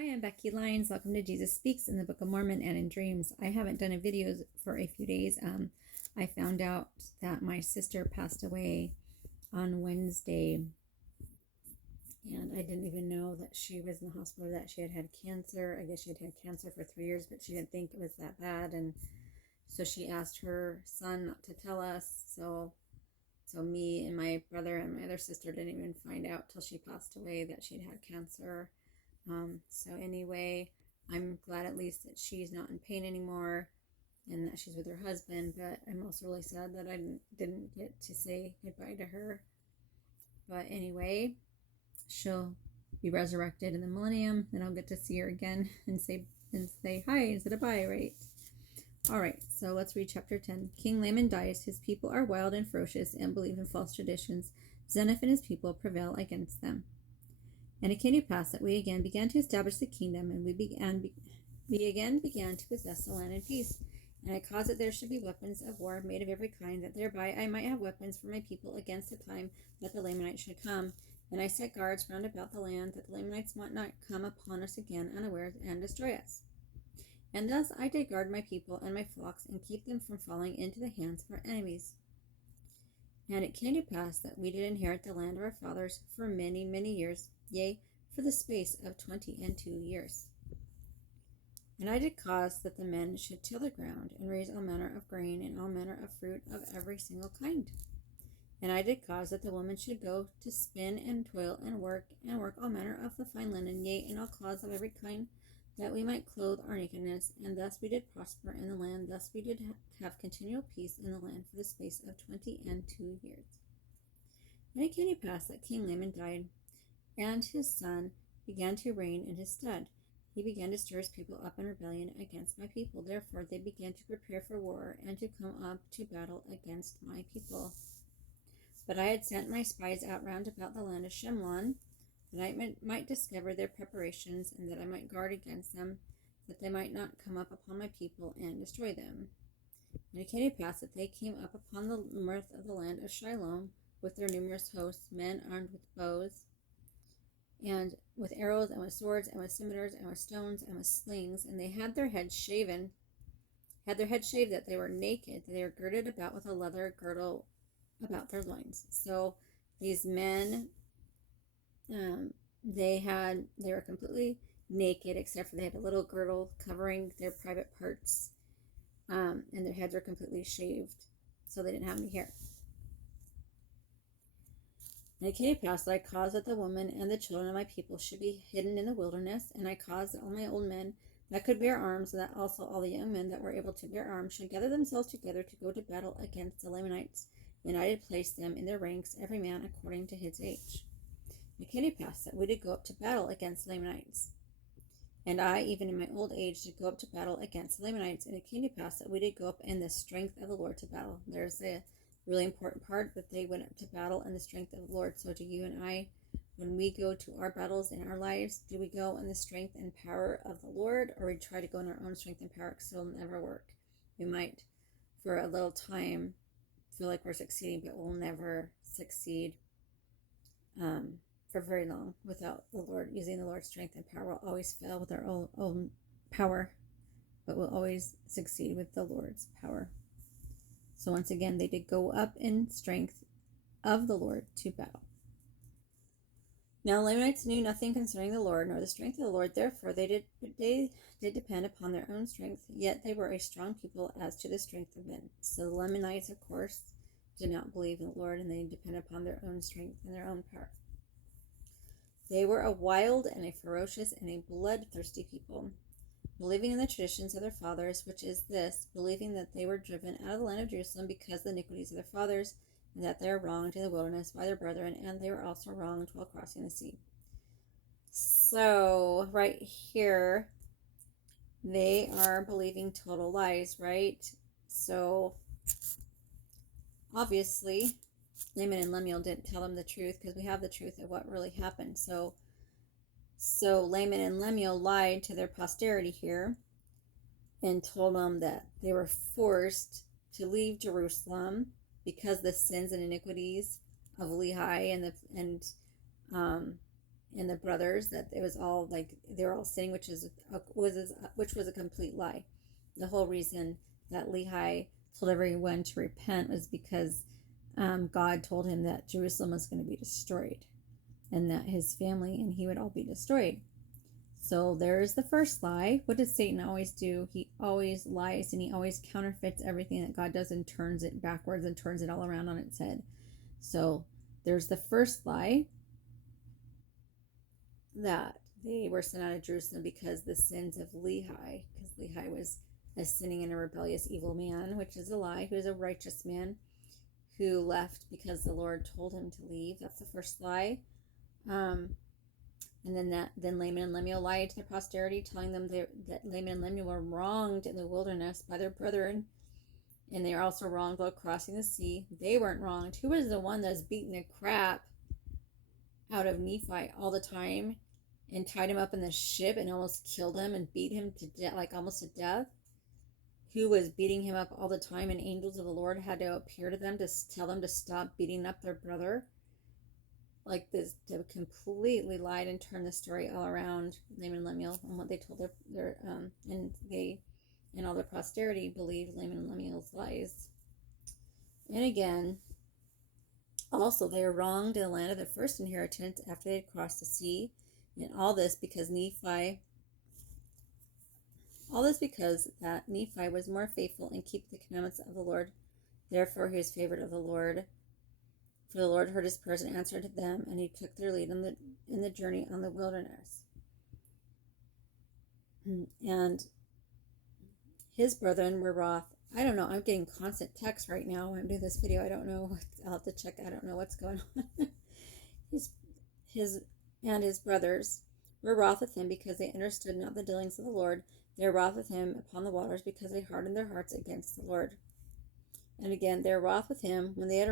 Hi, I'm Becky Lyons. Welcome to Jesus Speaks in the Book of Mormon and in Dreams. I haven't done a video for a few days. I found out that my sister passed away on Wednesday, and I didn't even know that she was in the hospital, that she had had cancer. I guess she had had cancer for 3 years, but she didn't think it was that bad, and so she asked her son not to tell us. So me and my brother and my other sister didn't even find out till she passed away that she'd had cancer. So anyway, I'm glad at least that she's not in pain anymore and that she's with her husband, but I'm also really sad that I didn't get to say goodbye to her. But anyway, she'll be resurrected in the millennium, and I'll get to see her again and say hi instead of bye, right? All right, so let's read chapter 10. King Laman dies. His people are wild and ferocious and believe in false traditions. Zeniff and his people prevail against them. And it came to pass that we again began to establish the kingdom, and we again began to possess the land in peace. And I caused that there should be weapons of war made of every kind, that thereby I might have weapons for my people against the time that the Lamanites should come. And I set guards round about the land, that the Lamanites might not come upon us again unawares and destroy us. And thus I did guard my people and my flocks, and keep them from falling into the hands of our enemies. And it came to pass that we did inherit the land of our fathers for many, many years, yea, for the space of 22 years. And I did cause that the men should till the ground, and raise all manner of grain, and all manner of fruit of every single kind. And I did cause that the women should go to spin and toil and work all manner of the fine linen, yea, and all cloths of every kind, that we might clothe our nakedness. And thus we did prosper in the land. Thus we did have continual peace in the land for the space of 22 years. And it came to pass that King Laman died, and his son began to reign in his stead. He began to stir his people up in rebellion against my people. Therefore they began to prepare for war, and to come up to battle against my people. But I had sent my spies out round about the land of Shemlon, that I might discover their preparations, and that I might guard against them, that they might not come up upon my people and destroy them. And it came to pass that they came up upon the north of the land of Shiloh with their numerous hosts, men armed with bows, and with arrows, and with swords, and with scimitars, and with stones, and with slings, and they had their heads shaved, that they were naked, that they were girded about with a leather girdle about their loins. So these men, they were completely naked, except for they had a little girdle covering their private parts, and their heads were completely shaved, so they didn't have any hair. And it came to pass that I caused that the women and the children of my people should be hidden in the wilderness, and I caused that all my old men that could bear arms, and that also all the young men that were able to bear arms, should gather themselves together to go to battle against the Lamanites. And I did place them in their ranks, every man according to his age. And it came to pass that we did go up to battle against the Lamanites. And I, even in my old age, did go up to battle against the Lamanites. And it came to pass that we did go up in the strength of the Lord to battle. There's a really important part, that they went up to battle in the strength of the Lord. So do you and I, when we go to our battles in our lives, do we go in the strength and power of the Lord, or we try to go in our own strength and power, because it'll never work? We might, for a little time, feel like we're succeeding, but we'll never succeed for very long without the Lord. Using the Lord's strength and power, we'll always fail with our own power, but we'll always succeed with the Lord's power. So once again, they did go up in strength of the Lord to battle. Now the Lamanites knew nothing concerning the Lord, nor the strength of the Lord. Therefore they did depend upon their own strength, yet they were a strong people as to the strength of men. So the Lamanites, of course, did not believe in the Lord, and they depended upon their own strength and their own power. They were a wild and a ferocious and a bloodthirsty people, believing in the traditions of their fathers, which is this, believing that they were driven out of the land of Jerusalem because of the iniquities of their fathers, and that they were wronged in the wilderness by their brethren, and they were also wronged while crossing the sea. So right here, they are believing total lies, right? So obviously Laman and Lemuel didn't tell them the truth, because we have the truth of what really happened. So Laman and Lemuel lied to their posterity here and told them that they were forced to leave Jerusalem because the sins and iniquities of Lehi and and the brothers, that it was all like they were all sinning, which was a complete lie. The whole reason that Lehi told everyone to repent was because God told him that Jerusalem was going to be destroyed, and that his family and he would all be destroyed. So there's the first lie. What does Satan always do? He always lies, and he always counterfeits everything that God does and turns it backwards and turns it all around on its head. So there's the first lie, that they were sent out of Jerusalem because the sins of Lehi, because Lehi was a sinning and a rebellious evil man, which is a lie. He was a righteous man who left because the Lord told him to leave. That's the first lie. And then Laman and Lemuel lied to their posterity, telling them that Laman and Lemuel were wronged in the wilderness by their brethren, and they are also wronged while crossing the sea. They weren't wronged. Who was the one that's beating the crap out of Nephi all the time and tied him up in the ship and almost killed him and beat him to death, like almost to death? Who was beating him up all the time, and angels of the Lord had to appear to them to tell them to stop beating up their brother? Like this, they completely lied and turned the story all around. Laman and Lemuel, and what they told their and they and all their posterity believed Laman and Lemuel's lies. And again, also they were wronged in the land of their first inheritance after they had crossed the sea, and all this because that Nephi was more faithful and keep the commandments of the Lord. Therefore he was favored of the Lord. For the Lord heard his prayers and answered them, and he took their lead in the journey on the wilderness. And his brethren were wroth. I don't know. I'm getting constant text right now. I'm doing this video. I don't know. I'll have to check. I don't know what's going on. His brothers were wroth with him because they understood not the dealings of the Lord. They were wroth with him upon the waters because they hardened their hearts against the Lord. And again, they were wroth with him when they had